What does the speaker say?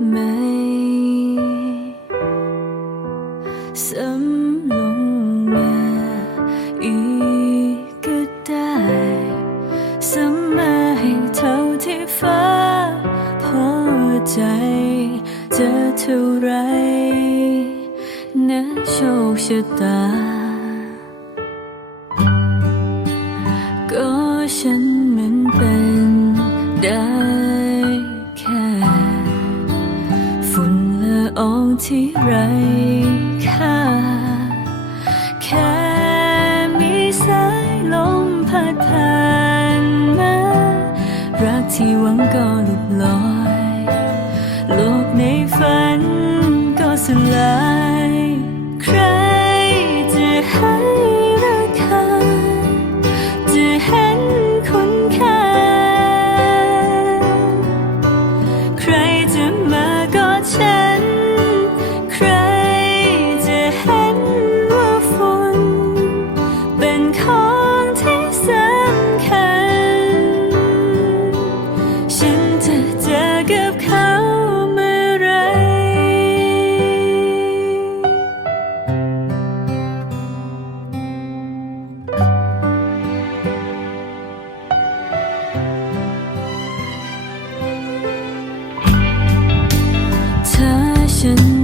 ไรไหมสำลงมาอีกก็ได้สำมาให้เท่าที่ฟ้าพอใจจะเท่าไรนะโชคชะตา ก็ฉันมันเป็นได้ ที่ไรค่าแค่มีสายลมพัดผ่านมารักที่หวังก็หลุดลอย โลกในฝันก็สลาย ฉันมันเป็น